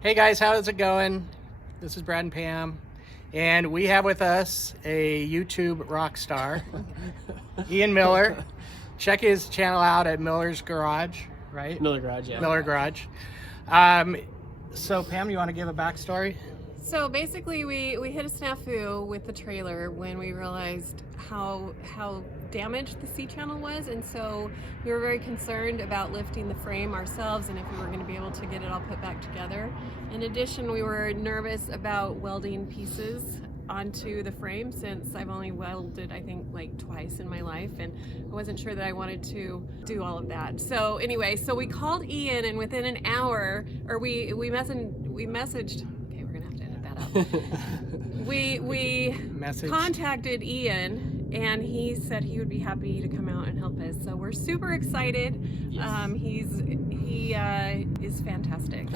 Hey guys, how's it going? This is Brad and Pam, and we have with us a YouTube rock star, Ian Miller. Check his channel out at Miller's Garage, right? Miller Garage, yeah. Miller Garage. So Pam, you want to give a backstory? So basically we hit a snafu with the trailer when we realized how damaged the C-channel was, and so we were very concerned about lifting the frame ourselves and if we were going to be able to get it all put back together. In addition, we were nervous about welding pieces onto the frame, since I've only welded I think like twice in my life, and I wasn't sure that I wanted to do all of that. So anyway, so we called Ian, and within an hour, or we messaged, okay, we're gonna have to edit that out. we contacted Ian, and he said he would be happy to come out and help us. So we're super excited. Yes. He is fantastic.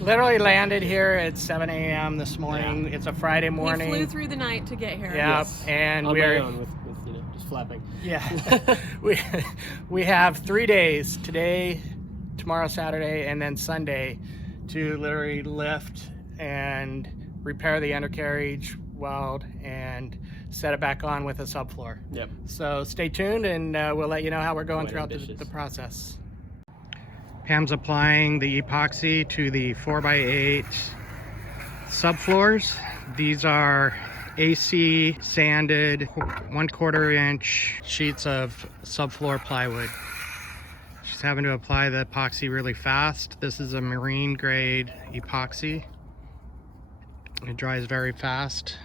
Literally landed here at 7 a.m. this morning. Yeah. It's a Friday morning. He flew through the night to get here. Yeah, yes. And on we're my own with just flapping. Yeah, we have 3 days: today, tomorrow, Saturday, and then Sunday, to literally lift and repair the undercarriage, weld, and set it back on with a subfloor. Yep. So stay tuned, and we'll let you know how we're going throughout the process. Pam's applying the epoxy to the 4x8 subfloors. These are AC sanded 1/4 inch sheets of subfloor plywood. She's having to apply the epoxy really fast. This is a marine grade epoxy. It dries very fast,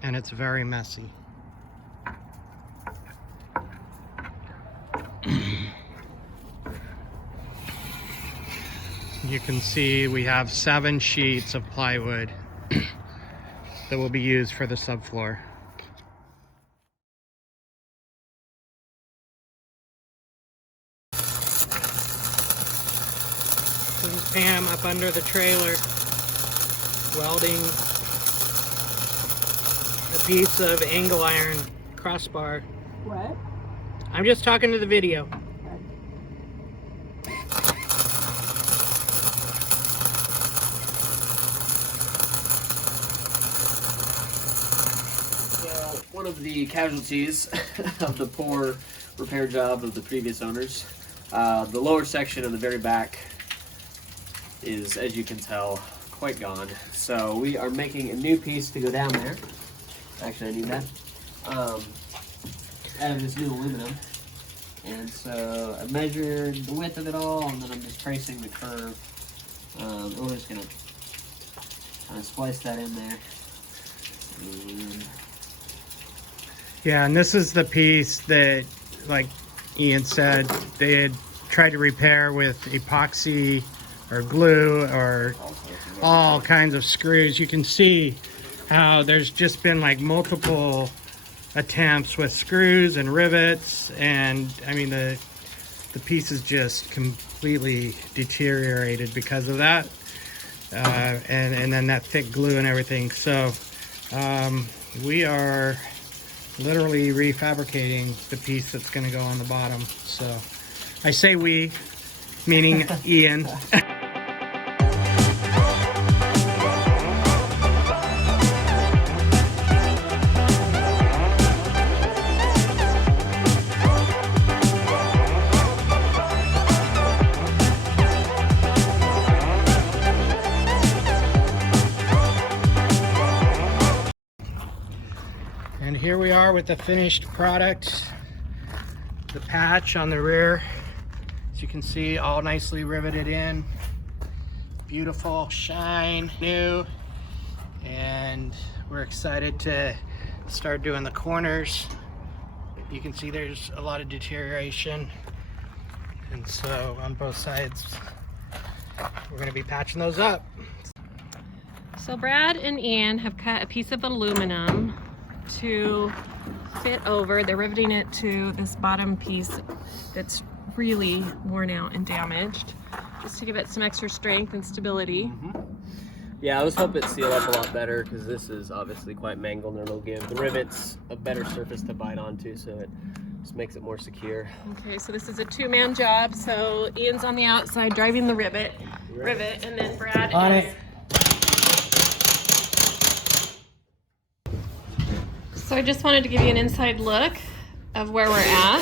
and it's very messy. You can see we have 7 sheets of plywood that will be used for the subfloor. This is Pam up under the trailer, welding a piece of angle iron crossbar. What? I'm just talking to the video. One of the casualties of the poor repair job of the previous owners, the lower section of the very back is, as you can tell, quite gone. So we are making a new piece to go down there. Actually, I need that. Out of this new aluminum. And so I measured the width of it all, and then I'm just tracing the curve. And we're just gonna kind of splice that in there. And yeah, and this is the piece that, like Ian said, they had tried to repair with epoxy or glue or all kinds of screws. You can see how there's just been like multiple attempts with screws and rivets, and I mean the piece is just completely deteriorated because of that, and then that thick glue and everything. So we are literally refabricating the piece that's going to go on the bottom. So I say we, meaning Ian. And here we are with the finished product. The patch on the rear, as you can see, all nicely riveted in. Beautiful, shine, new. And we're excited to start doing the corners. You can see there's a lot of deterioration. And so on both sides, we're gonna be patching those up. So Brad and Ian have cut a piece of aluminum to fit over. They're riveting it to this bottom piece that's really worn out and damaged, just to give it some extra strength and stability. Yeah, I was hoping it'd seal up a lot better, because this is obviously quite mangled, and it'll give the rivets a better surface to bite onto, so it just makes it more secure. Okay, so this is a 2-man job. So Ian's on the outside driving the rivet, rivet, and then Brad On is. it. So I just wanted to give you an inside look of where we're at.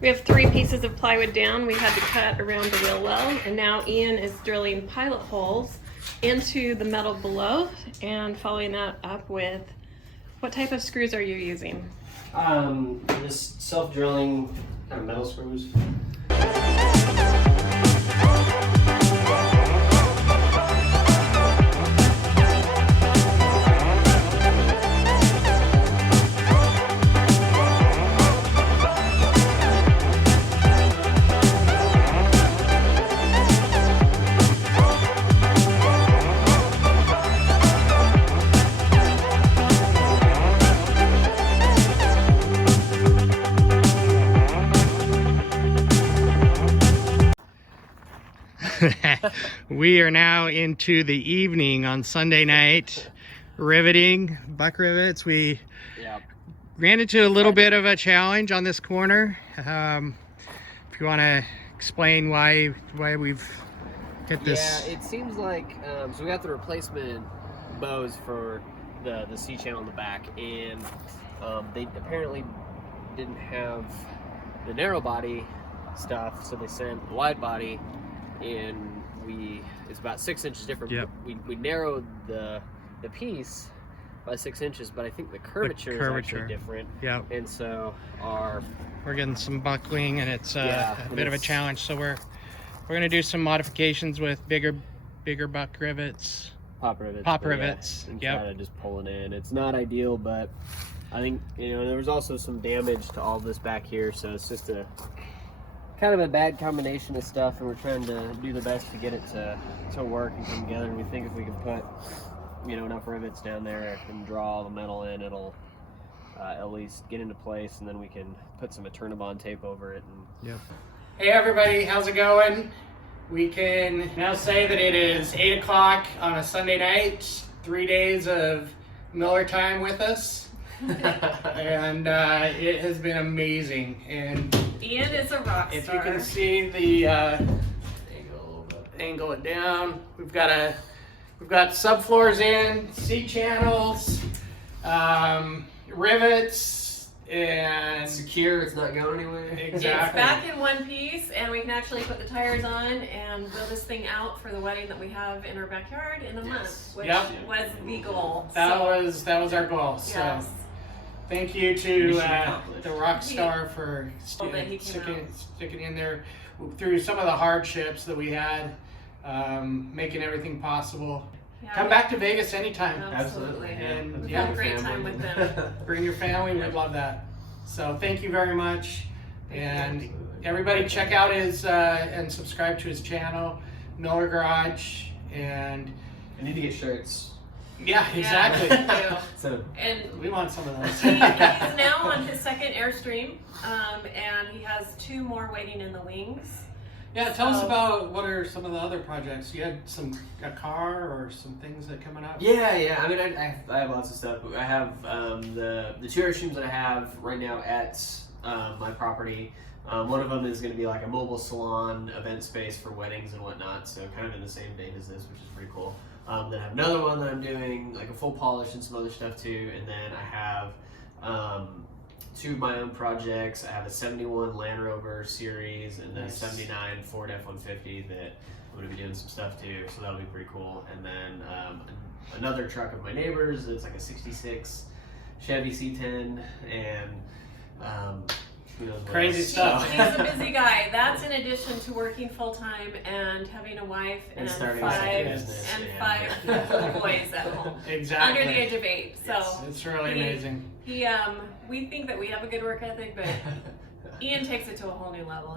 We have 3 pieces of plywood down. We had to cut around the wheel well, and now Ian is drilling pilot holes into the metal below and following that up with, what type of screws are you using? Just self-drilling kind of metal screws. We are now into the evening on Sunday night, riveting, buck rivets. We ran into a little bit of a challenge on this corner. If you want to explain why we've got this. Yeah, it seems like, so we got the replacement bows for the C-channel in the back, and they apparently didn't have the narrow body stuff, so they sent the wide body, and it's about 6 inches different. Yep. We narrowed the piece by 6 inches, but I think the curvature is actually different. Yeah. And so we're getting some buckling, and it's a bit of a challenge. So we're gonna do some modifications with bigger buck rivets. Pop rivets. Pop rivets. And Yep. try to just pull it in. It's not ideal, but I think, there was also some damage to all this back here, so it's just a kind of a bad combination of stuff, and we're trying to do the best to get it to work and come together. And we think if we can put enough rivets down there and draw all the metal in, it'll at least get into place, and then we can put some Eternabond tape over it. And Yep. Hey everybody, how's it going? We can now say that it is 8 o'clock on a Sunday night, 3 days of Miller time with us. And it has been amazing. And Ian is a rock if star. you can see the angle it down, we've got subfloors in, C channels, rivets, and secure, it's not going anywhere. It's exactly. back in one piece, and we can actually put the tires on and build this thing out for the wedding that we have in our backyard in a month, which was the goal. That was our goal. So. Yes. Thank you to the rock star for He sticking in there through some of the hardships that we had, making everything possible. Yeah. Come back to Vegas anytime. Absolutely. And We've had a great time with them. Bring your family. We'd love that. So thank you very much. And everybody check out his and subscribe to his channel, Miller Garage. And I need to get shirts. yeah, exactly. Yeah, So and we want some of those. he is now on his second Airstream, and he has 2 more waiting in the wings. Yeah, tell us about what are some of the other projects. You had a car or some things that coming up? Yeah. I mean, I have lots of stuff. I have the 2 Airstreams that I have right now at my property. One of them is going to be like a mobile salon event space for weddings and whatnot, so kind of in the same vein as this, which is pretty cool. Then I have another one that I'm doing like a full polish and some other stuff too, and then I have 2 of my own projects. I have a 71 Land Rover series and then a 79 Ford F-150 that I'm going to be doing some stuff too, so that'll be pretty cool. And then another truck of my neighbor's that's like a 66 Chevy C10, and who knows what Crazy else. stuff. He's a busy guy. That's in addition to working full time and having a wife and starting a 5 second business, and 5 little boys at home. Exactly. Under the age of 8. So It's really amazing. We think that we have a good work ethic, but Ian takes it to a whole new level.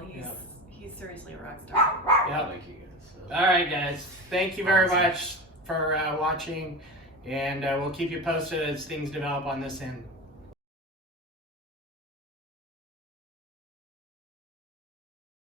He's seriously a rock star. Yep. Thank you guys. So. All right, guys. Thank you very much for watching, and we'll keep you posted as things develop on this end.